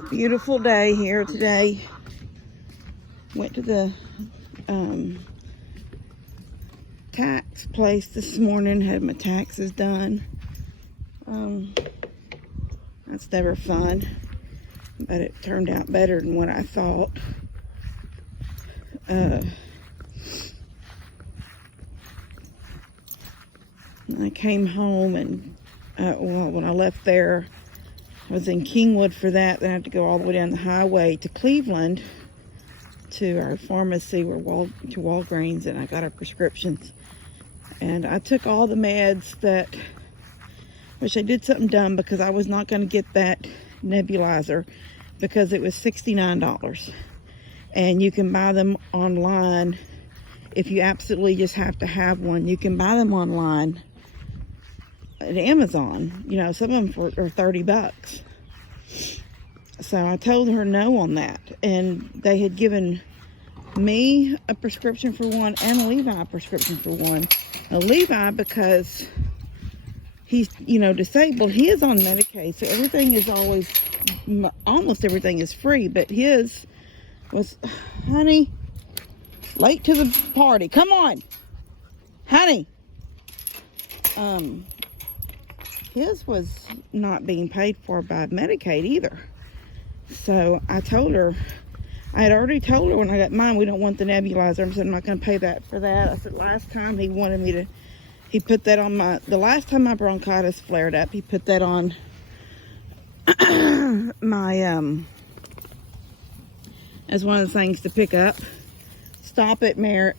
It's a beautiful day here today. Went to the tax place this morning, had my taxes done. That's never fun, but it turned out better than what I thought. I came home and when I left there, I was in Kingwood for that. Then I had to go all the way down the highway to Cleveland to our pharmacy to Walgreens, and I got our prescriptions. And I took all the meds that, which I did something dumb because I was not going to get that nebulizer because it was $69. And you can buy them online if you absolutely just have to have one. You can buy them online at Amazon. You know, some of them are $30. So I told her no on that. And they had given me a prescription for one and Levi a prescription for one. Now, Levi, because he's, disabled, he is on Medicaid. So everything is almost everything is free. But his was, honey, late to the party. Come on, honey. His was not being paid for by Medicaid either. So I told her, I had already told her when I got mine, we don't want the nebulizer. I said, I'm not going to pay that for that. I said, last time he wanted me to, he put that on the last time my bronchitis flared up, he put that on my, as one of the things to pick up. Stop it, Mary.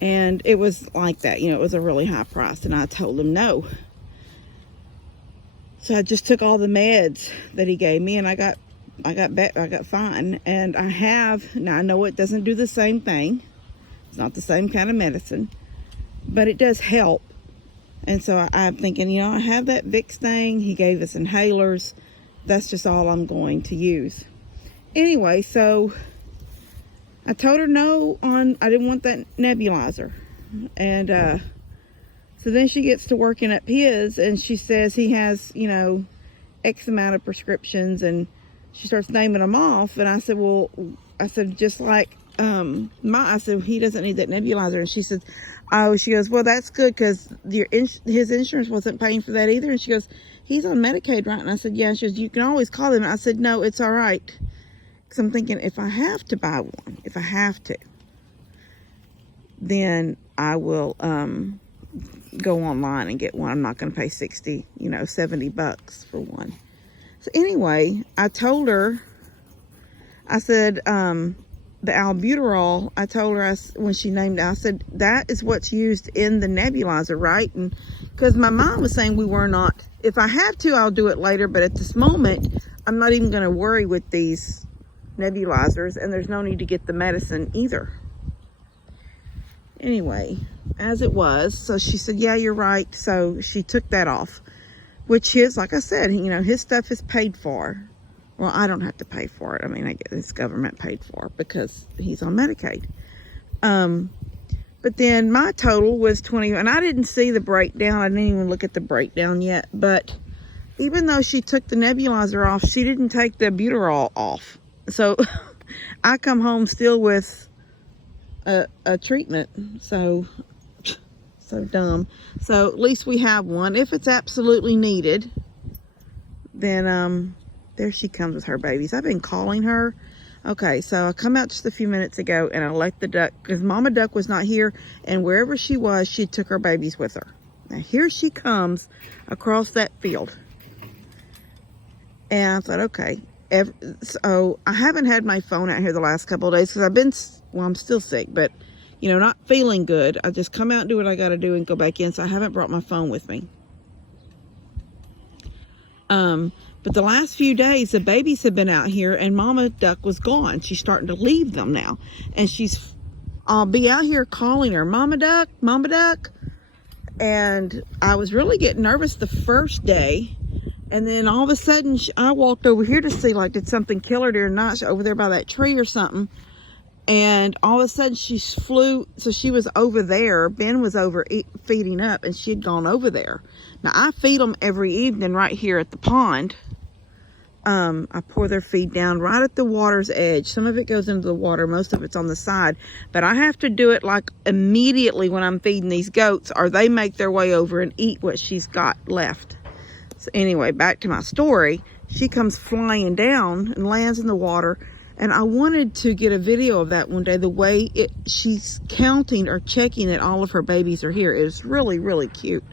And it was like that, it was a really high price, and I told him no. So I just took all the meds that he gave me, and I got fine. And now I know it doesn't do the same thing. It's not the same kind of medicine, but it does help. And so I'm thinking, I have that Vicks thing. He gave us inhalers. That's just all I'm going to use. Anyway, so I told her no I didn't want that nebulizer. And so then she gets to working up his, and she says he has, X amount of prescriptions, and she starts naming them off. And I said, just like, I said, he doesn't need that nebulizer. And she said, she goes, well, that's good, because his insurance wasn't paying for that either. And she goes, he's on Medicaid, right? And I said, yeah. She goes, you can always call them. And I said, no, it's all right. Because I'm thinking, if I have to buy one, then I will go online and get one. I'm not going to pay $70 for one. So anyway, I told her, I said, the albuterol, I told her, when she named it, I said, that is what's used in the nebulizer, right? And because my mom was saying we were not, if I have to, I'll do it later. But at this moment, I'm not even going to worry with these nebulizers, and there's no need to get the medicine either. Anyway, as it was, so she said, yeah, you're right. So she took that off, which like I said, his stuff is paid for. Well, I don't have to pay for it. I mean, I get this government paid for because he's on Medicaid. But then my total was 20, and I didn't see the breakdown. I didn't even look at the breakdown yet. But even though she took the nebulizer off, she didn't take the albuterol off. So I come home still with a treatment. So dumb. So at least we have one. If it's absolutely needed, then there she comes with her babies. I've been calling her. Okay, so I come out just a few minutes ago, and I let the duck, because Mama Duck was not here, and wherever she was, she took her babies with her. Now here she comes across that field. And I thought, okay. So I haven't had my phone out here the last couple of days because I'm still sick, but not feeling good. I just come out and do what I got to do and go back in. So I haven't brought my phone with me. But the last few days, the babies have been out here, and Mama Duck was gone. She's starting to leave them now, and I'll be out here calling her, Mama Duck, Mama Duck. And I was really getting nervous the first day. And then all of a sudden, I walked over here to see, did something kill her during the night? Over there by that tree or something. And all of a sudden, she flew. So she was over there. Ben was over feeding up, and she had gone over there. Now, I feed them every evening right here at the pond. I pour their feed down right at the water's edge. Some of it goes into the water, most of it's on the side. But I have to do it like immediately when I'm feeding these goats, or they make their way over and eat what she's got left. So anyway, back to my story. She comes flying down and lands in the water. And I wanted to get a video of that one day, the way she's counting or checking that all of her babies are here. It is really, really cute.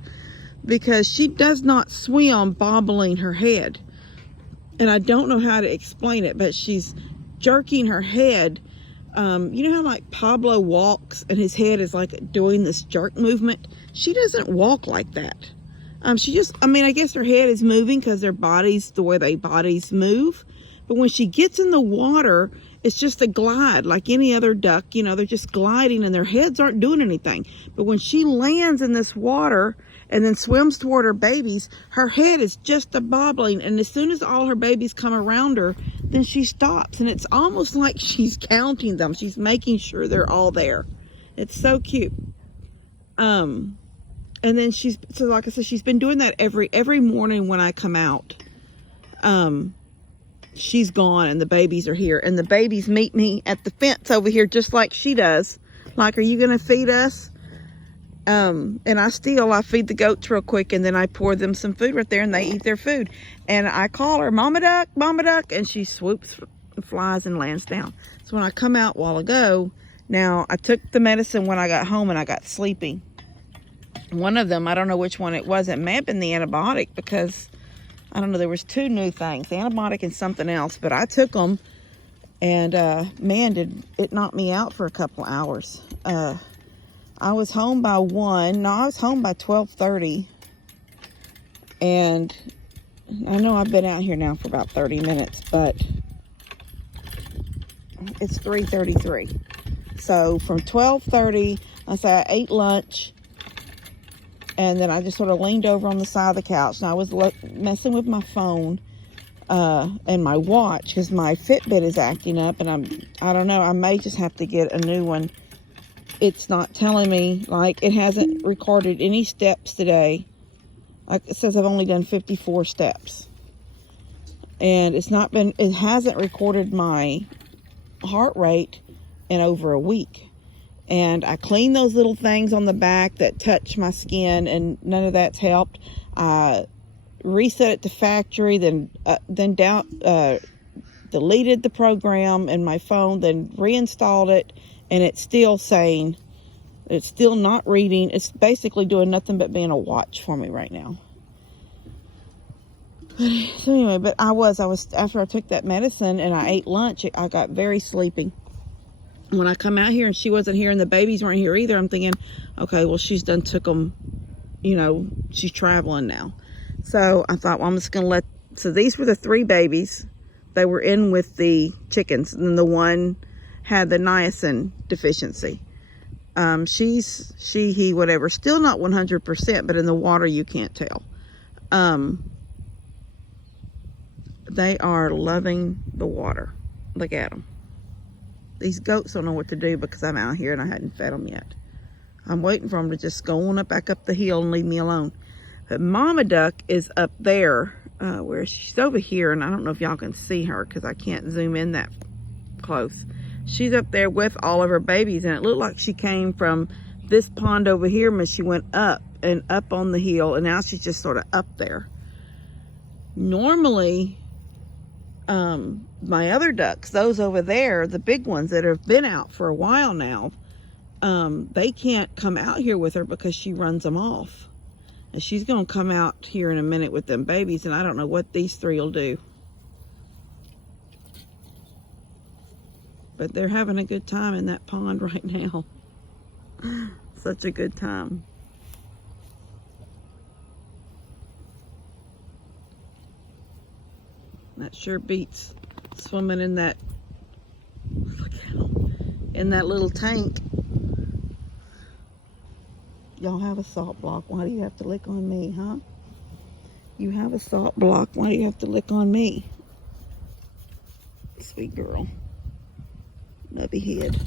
Because she does not swim bobbling her head. And I don't know how to explain it, but she's jerking her head. You know how like Pablo walks and his head is like doing this jerk movement? She doesn't walk like that. She just, I mean, I guess her head is moving because their bodies, the way their bodies move. But when she gets in the water, it's just a glide like any other duck. You know, they're just gliding and their heads aren't doing anything. But when she lands in this water and then swims toward her babies, her head is just a bobbling. And as soon as all her babies come around her, then she stops. And it's almost like she's counting them. She's making sure they're all there. It's so cute. And then so like I said, she's been doing that every morning when I come out. She's gone and the babies are here. And the babies meet me at the fence over here just like she does. Like, are you going to feed us? And I feed the goats real quick and then I pour them some food right there and they eat their food. And I call her, Mama Duck, and she swoops, flies and lands down. So when I come out a while ago, now I took the medicine when I got home and I got sleepy. One of them, I don't know which one it was. It may have been the antibiotic because, I don't know, there was two new things, the antibiotic and something else. But I took them and, man, did it knock me out for a couple hours. I was home by 1. No, I was home by 12:30. And I know I've been out here now for about 30 minutes, but it's 3:33. So from 12:30, I ate lunch. And then I just sort of leaned over on the side of the couch. And I was messing with my phone and my watch because my Fitbit is acting up. And I don't know, I may just have to get a new one. It's not telling me, like, it hasn't recorded any steps today. Like, it says I've only done 54 steps. And it hasn't recorded my heart rate in over a week. And I cleaned those little things on the back that touch my skin, and none of that's helped. I reset it to factory, then deleted the program in my phone, then reinstalled it, and it's still saying, it's still not reading. It's basically doing nothing but being a watch for me right now. So anyway, but I was after I took that medicine and I ate lunch, I got very sleepy. When I come out here and she wasn't here and the babies weren't here either, I'm thinking, okay, well, she's done took them, you know, she's traveling now. So I thought, well, I'm just going to so these were the 3 babies. They were in with the chickens, and the one had the niacin deficiency. He, whatever, still not 100%, but in the water you can't tell. They are loving the water. Look at them. These goats don't know what to do because I'm out here and I hadn't fed them yet. I'm waiting for them to just go on back up the hill and leave me alone. But Mama Duck is up there, where she's over here, and I don't know if y'all can see her because I can't zoom in that close. She's up there with all of her babies, and it looked like she came from this pond over here, but she went up and up on the hill, and now she's just sort of up there. Normally, my other ducks, those over there, the big ones that have been out for a while now, they can't come out here with her because she runs them off. And she's going to come out here in a minute with them babies, and I don't know what these 3 will do. But they're having a good time in that pond right now. Such a good time. That sure beats swimming in that, look at them, in that little tank. Y'all have a salt block. Why do you have to lick on me, huh? You have a salt block. Why do you have to lick on me? Sweet girl. Nubby head.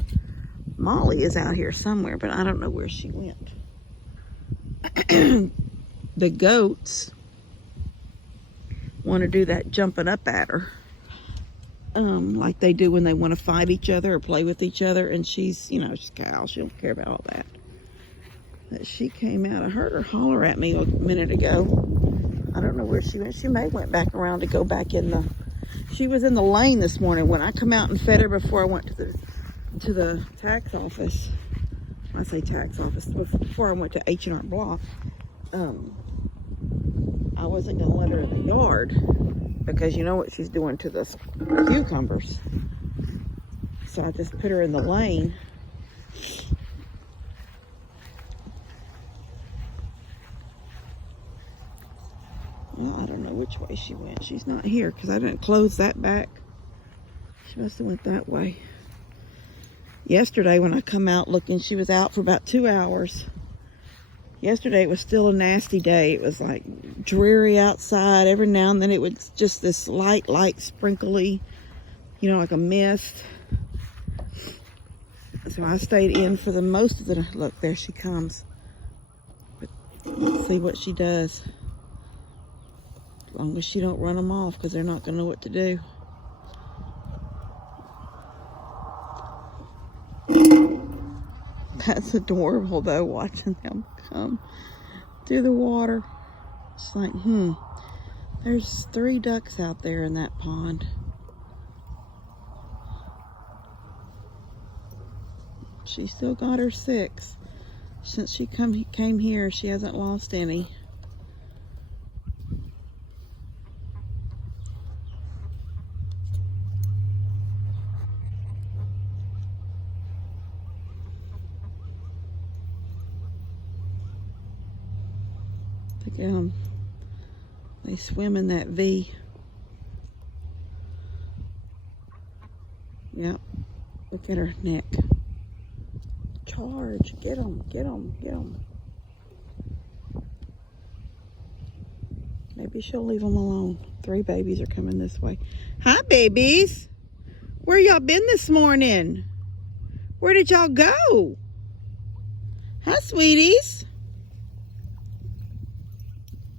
Molly is out here somewhere, but I don't know where she went. the goats want to do that jumping up at her. Like they do when they want to fight each other or play with each other. And she's, you know, she's a cow. She don't care about all that. But she came out. I heard her holler at me a minute ago. I don't know where she went. She may went back around to go back in the... She was in the lane this morning when I come out and fed her before I went to the tax office. I say tax office. Before I went to H&R Block. I wasn't going to let her in the yard because you know what she's doing to the cucumbers. So I just put her in the lane. Well, I don't know which way she went. She's not here because I didn't close that back. She must have went that way. Yesterday when I come out looking, she was out for about 2 hours. Yesterday it was still a nasty day. It was like dreary outside. Every now and then it was just this light sprinkly, you know, like a mist. So I stayed in for the most of the... Look, there she comes. But let's see what she does. As long as she don't run them off, because they're not going to know what to do. That's adorable, though, watching them come through the water. It's like, there's 3 ducks out there in that pond. She still got her 6. Since she came here, she hasn't lost any. Look at them. They swim in that V. Yep. Look at her neck. Charge. Get them. Get them. Get them. Maybe she'll leave them alone. 3 babies are coming this way. Hi, babies. Where y'all been this morning? Where did y'all go? Hi, sweeties.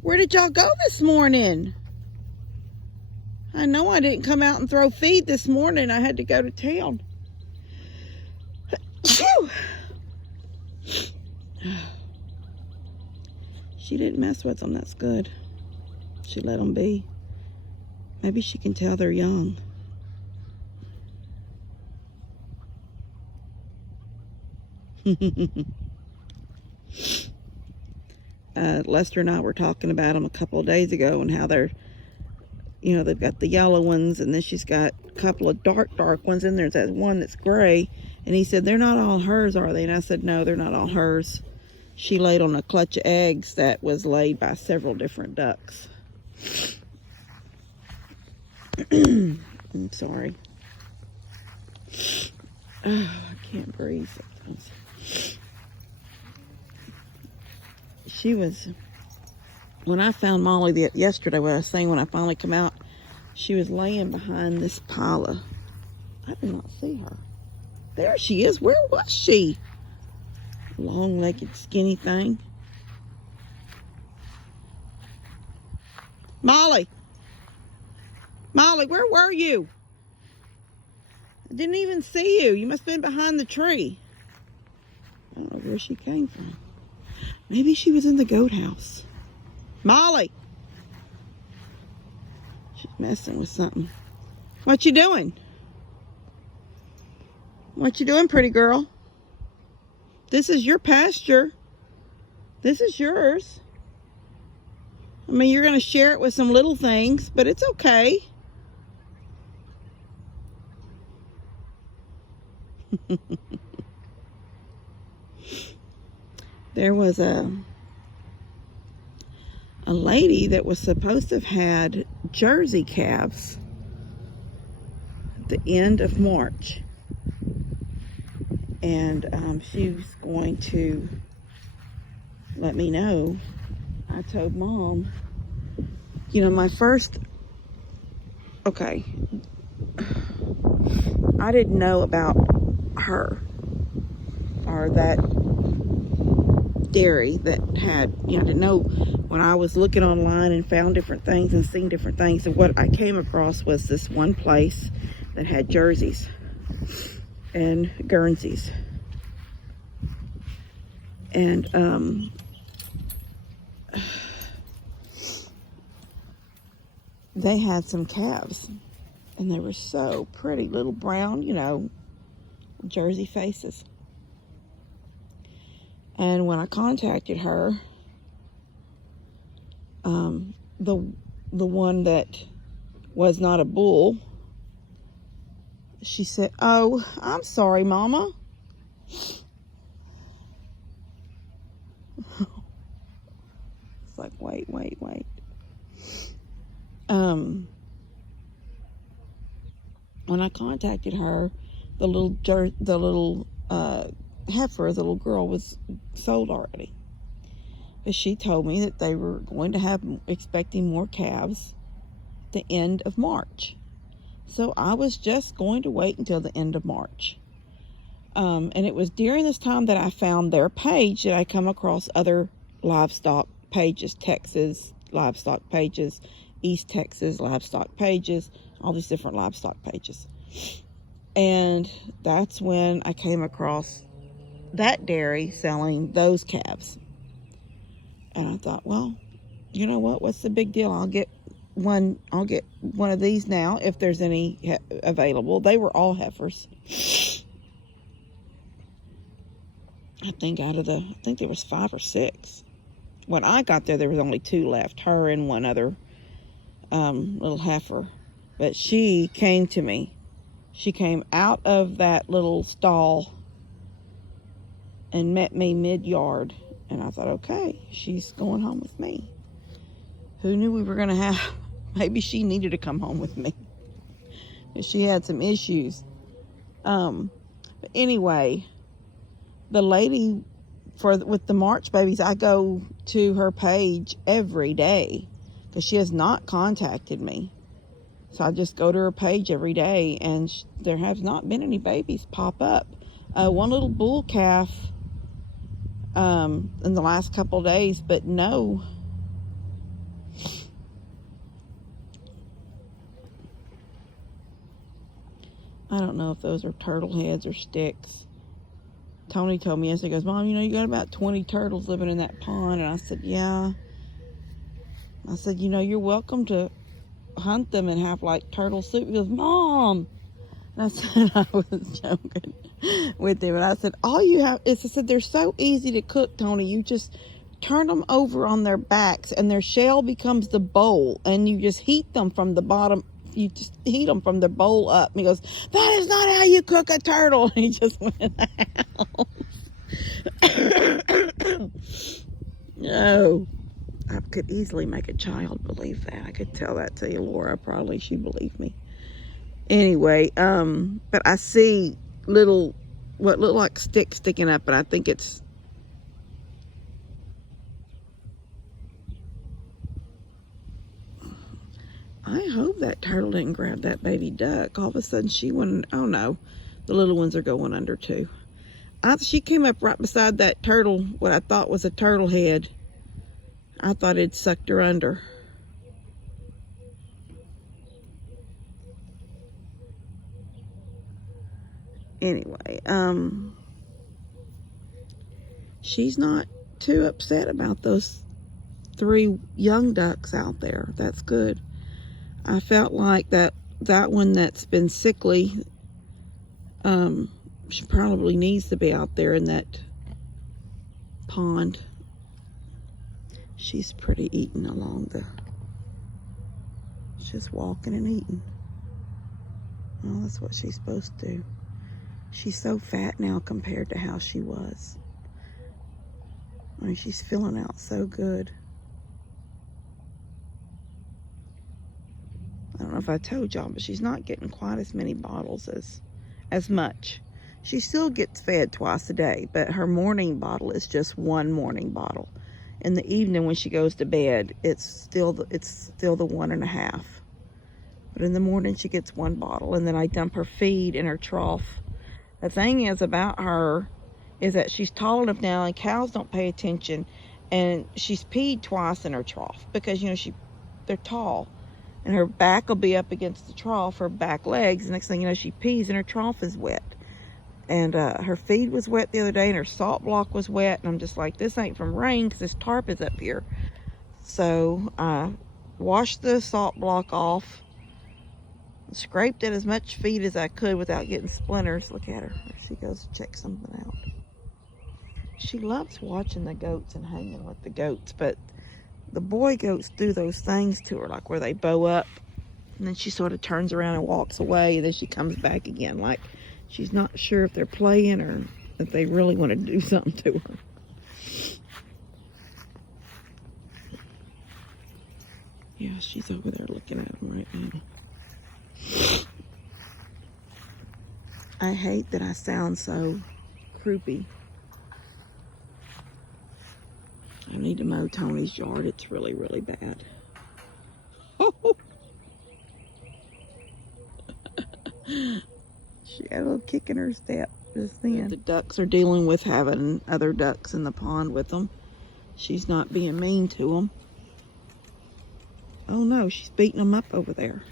Where did y'all go this morning? I know I didn't come out and throw feed this morning. I had to go to town. She didn't mess with them. That's good. She let them be. Maybe she can tell they're young. Lester and I were talking about them a couple of days ago and how they're, you know, they've got the yellow ones and then she's got a couple of dark ones and there's that one that's gray. And he said, they're not all hers, are they? And I said, no, they're not all hers. She laid on a clutch of eggs that was laid by several different ducks. I'm sorry. Oh, I can't breathe sometimes. She was, when I found Molly yesterday, what I was saying when I finally come out, she was laying behind this pile of, I did not see her. There she is. Where was she? Long-legged, skinny thing. Molly. Molly, where were you? I didn't even see you. You must have been behind the tree. I don't know where she came from. Maybe she was in the goat house. Molly. She's messing with something. What you doing? What you doing, pretty girl? This is your pasture. This is yours. I mean, you're going to share it with some little things, but it's okay. There was a lady that was supposed to have had Jersey calves at the end of March. And she was going to let me know. I told Mom, you know, okay, I didn't know about her or that dairy that had, you know, I didn't know when I was looking online and found different things and seeing different things, and what I came across was this one place that had Jerseys and Guernseys. And they had some calves, and they were so pretty, little brown, you know, Jersey faces. And when I contacted her, the one that was not a bull, she said, "Oh, I'm sorry, Mama." It's like, wait. When I contacted her, the little heifer, the little girl, was sold already. But she told me that they were going to have, expecting more calves at the end of March. So I was just going to wait until the end of March. And it was during this time that I found their page that I come across other livestock pages, Texas livestock pages, East Texas livestock pages, all these different livestock pages. And that's when I came across that dairy selling those calves. And I thought, well, you know what? What's the big deal? I'll get one of these now if there's any available. They were all heifers. I think there was 5 or 6. When I got there was only 2 left, her and one other little heifer. But she came to me. She came out of that little stall and met me mid-yard. And I thought, okay, she's going home with me. Who knew we were going to have, maybe she needed to come home with me. She had some issues. But anyway, the lady with the March babies, I go to her page every day because she has not contacted me. So I just go to her page every day, and there have not been any babies pop up. One little bull calf in the last couple days, but no. I don't know if those are turtle heads or sticks. Tony told me yesterday, he goes, "Mom, you know, you got about 20 turtles living in that pond." And I said, "Yeah." I said, "You know, you're welcome to hunt them and have like turtle soup." He goes, "Mom." And I said, I was joking with him. And I said, all you have is, I said, they're so easy to cook, Tony. You just turn them over on their backs and their shell becomes the bowl, and you just heat them from the bottom. You just heat them from the bowl up. And he goes, "That is not how you cook a turtle." And he just went in the house. No. I could easily make a child believe that. I could tell that to you, Laura. Probably she'd believe me. Anyway, but I see what look like sticks sticking up, but I think it's, I hope that turtle didn't grab that baby duck. All of a sudden she went, oh no, the little ones are going under too. She came up right beside that turtle, what I thought was a turtle head. I thought it sucked her under. Anyway, she's not too upset about those 3 young ducks out there. That's good. I felt like that one that's been sickly, she probably needs to be out there in that pond. She's pretty eating along she's just walking and eating. Well, that's what she's supposed to do. She's so fat now compared to how she was. I mean, she's filling out so good. I don't know if I told y'all, but she's not getting quite as many bottles as much. She still gets fed twice a day, but her morning bottle is just 1 morning bottle. In the evening when she goes to bed, it's still the 1.5. But in the morning she gets 1 bottle, and then I dump her feed in her trough. The thing is about her is that she's tall enough now, and cows don't pay attention, And she's peed twice in her trough because, you know, they're tall. And her back will be up against the trough, her back legs. The next thing you know, she pees and her trough is wet. And her feed was wet the other day and her salt block was wet. And I'm just like, this ain't from rain because this tarp is up here. So I washed the salt block off. Scraped at as much feed as I could without getting splinters. Look at her. There she goes to check something out. She loves watching the goats and hanging with the goats, but the boy goats do those things to her, like where they bow up, and then she sort of turns around and walks away, and then she comes back again, like she's not sure if they're playing or if they really want to do something to her. Yeah, she's over there looking at them right now. I hate that I sound so croupy. I need to mow Tony's yard. It's really, really bad. Oh. She had a little kick in her step just then. The ducks are dealing with having other ducks in the pond with them. She's not being mean to them. Oh no, she's beating them up over there.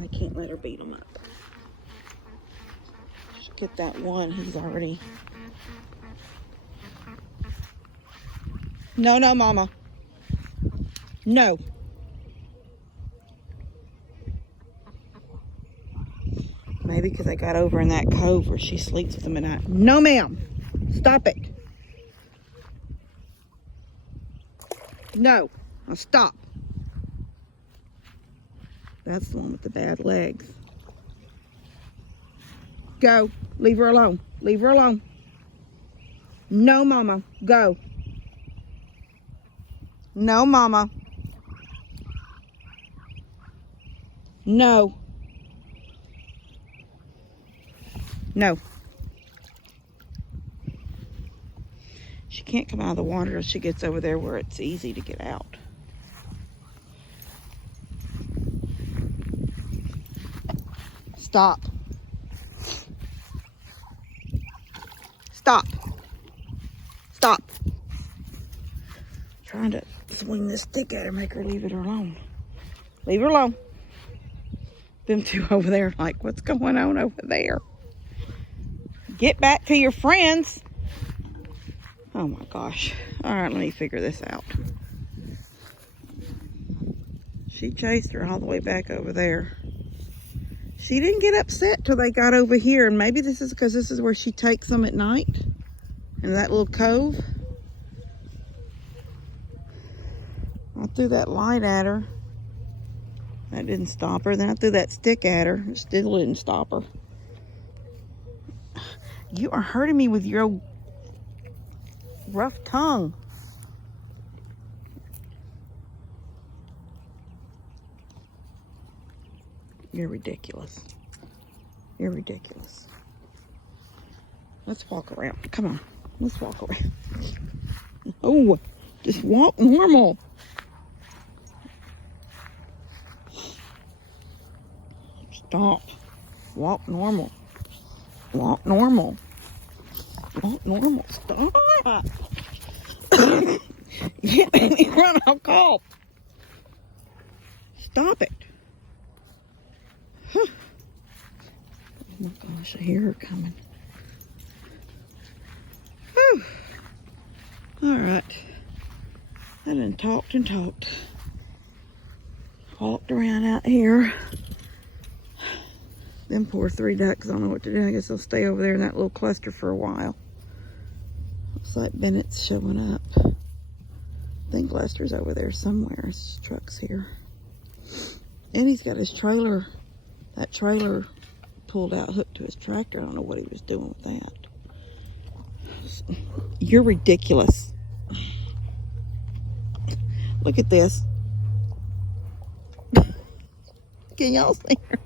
I can't let her beat him up. Just get that one. He's already... No, no, Mama. No. Maybe because I got over in that cove where she sleeps with him at night. No, ma'am. Stop it. No. Now stop. That's the one with the bad legs. Go. Leave her alone. Leave her alone. No, Mama. Go. No, Mama. No. No. She can't come out of the water until she gets over there where it's easy to get out. Stop. Stop. Stop. Trying to swing this stick at her, make her leave it alone. Leave her alone. Them two over there like, what's going on over there? Get back to your friends. Oh my gosh. All right, let me figure this out. She chased her all the way back over there. She didn't get upset till they got over here. And maybe this is because this is where she takes them at night. In that little cove. I threw that light at her. That didn't stop her. Then I threw that stick at her. It still didn't stop her. You are hurting me with your rough tongue. You're ridiculous. You're ridiculous. Let's walk around. Come on. Let's walk around. Oh, just walk normal. Stop. Walk normal. Walk normal. Walk normal. Stop. You made me run. I'll call. Stop it. Huh. Oh my gosh, I hear her coming. Whew. All right. I done talked and talked. Walked around out here. Them poor 3 ducks, I don't know what to do. I guess they'll stay over there in that little cluster for a while. Looks like Bennett's showing up. I think Lester's over there somewhere. His truck's here. And he's got his trailer, that trailer pulled out, hooked to his tractor. I don't know what he was doing with that. You're ridiculous. Look at this. Can y'all see her?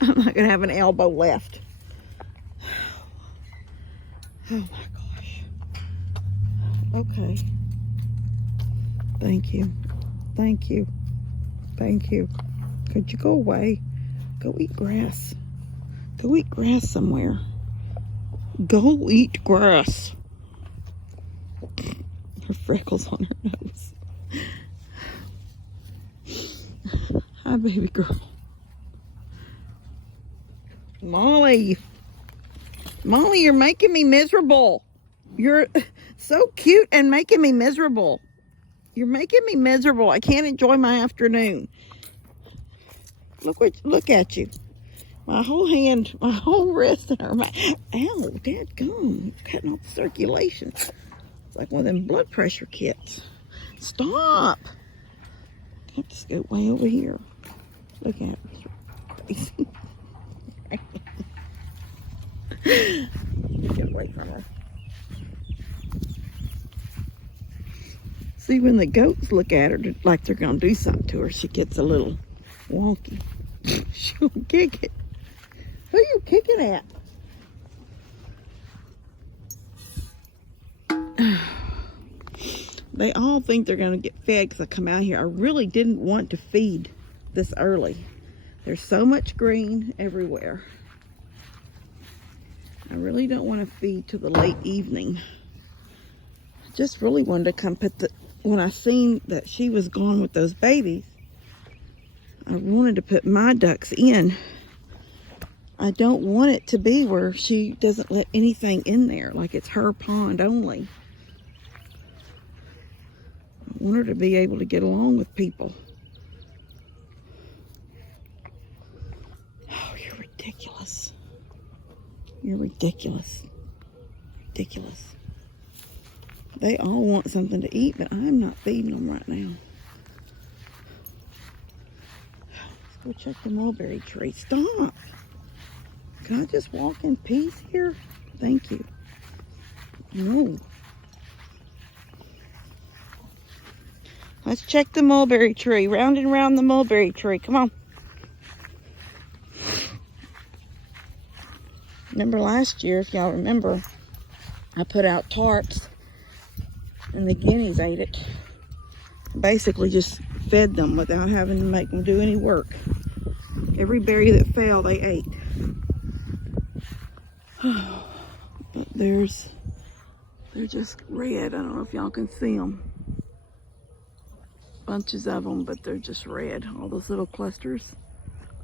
I'm not gonna have an elbow left. Oh my gosh. Okay. Thank you. Thank you. Thank you. Could you go away? Go eat grass. Go eat grass somewhere. Go eat grass. Her freckles on her nose. Hi, baby girl. Molly. Molly, you're making me miserable. You're so cute and making me miserable. You're making me miserable. I can't enjoy my afternoon. Look at you. My whole hand, my whole wrist, and her ow, dadgum, cutting off the circulation. It's like one of them blood pressure kits. Stop. I have to scoot way over here. Look at me. Crazy. Get away from her. See, when the goats look at her like they're going to do something to her, she gets a little wonky. She'll kick it. Who are you kicking at? They all think they're going to get fed because I come out here. I really didn't want to feed this early. There's so much green everywhere. I really don't want to feed till the late evening. I just really wanted to come when I seen that she was gone with those babies, I wanted to put my ducks in. I don't want it to be where she doesn't let anything in there, like it's her pond only. I want her to be able to get along with people. Oh, you're ridiculous. You're ridiculous. Ridiculous. They all want something to eat, but I'm not feeding them right now. Let's go check the mulberry tree. Stop. Can I just walk in peace here? Thank you. No. Let's check the mulberry tree. Round and round the mulberry tree. Come on. Remember last year, if y'all remember, I put out tarps and the guineas ate it. Basically just fed them without having to make them do any work. Every berry that fell, they ate. But they're just red. I don't know if y'all can see them. Bunches of them, but they're just red. All those little clusters.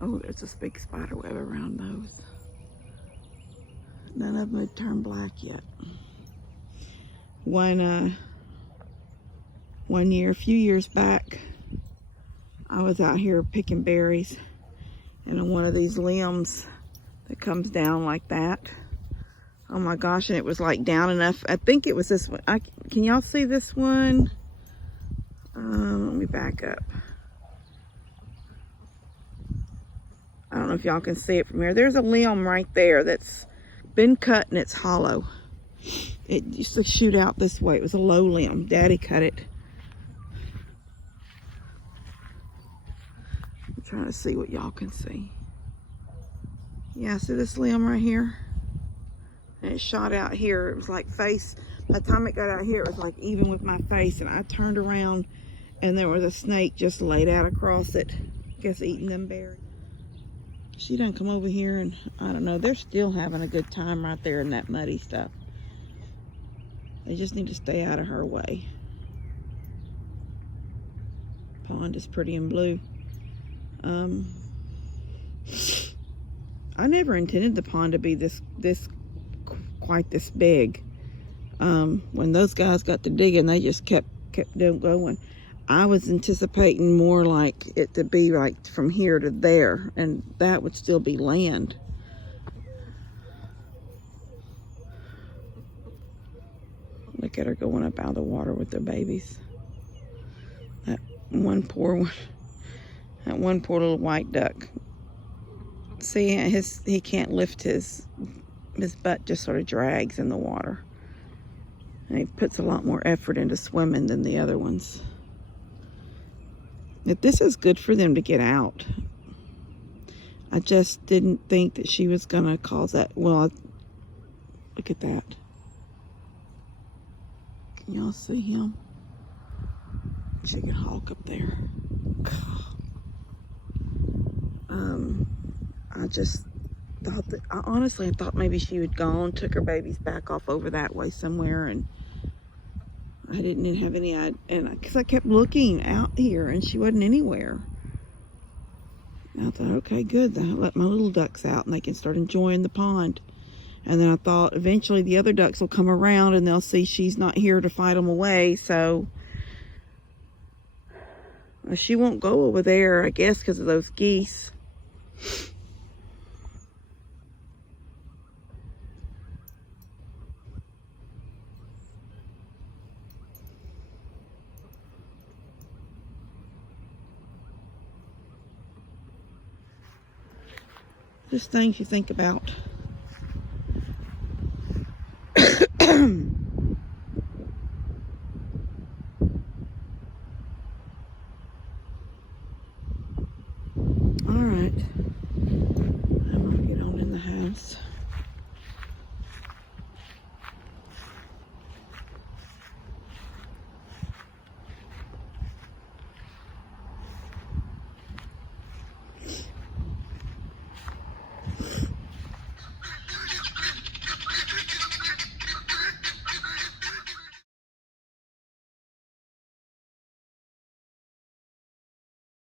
Oh, there's a big spider web around those. None of them had turned black yet. One year, a few years back, I was out here picking berries, and on one of these limbs that comes down like that. Oh my gosh, and it was like down enough. I think it was this one. Can y'all see this one? Let me back up. I don't know if y'all can see it from here. There's a limb right there that's been cut and it's hollow. It used to shoot out this way. It was a low limb. Daddy cut it. I'm trying to see what y'all can see. Yeah, see this limb right here? And it shot out here. It was like face. By the time it got out here, it was like even with my face. And I turned around and there was a snake just laid out across it. I guess eating them berries. She done come over here and I don't know. They're still having a good time right there in that muddy stuff. They just need to stay out of her way. Pond is pretty and blue. I never intended the pond to be quite this big. When those guys got to digging, they just kept going. I was anticipating more like it to be like from here to there, and that would still be land. Look at her going up out of the water with their babies. That one poor little white duck. See, he can't lift his butt, just sort of drags in the water. And he puts a lot more effort into swimming than the other ones. If this is good for them to get out. I just didn't think that she was going to cause that. Well, look at that. Can y'all see him? Chicken hawk up there. thought that, I honestly thought maybe she had gone, took her babies back off over that way somewhere, and I didn't have any idea, and because I kept looking out here and she wasn't anywhere. And I thought, okay, good, then I let my little ducks out and they can start enjoying the pond. And then I thought eventually the other ducks will come around and they'll see she's not here to fight them away, so she won't go over there, I guess, because of those geese. Just things you think about.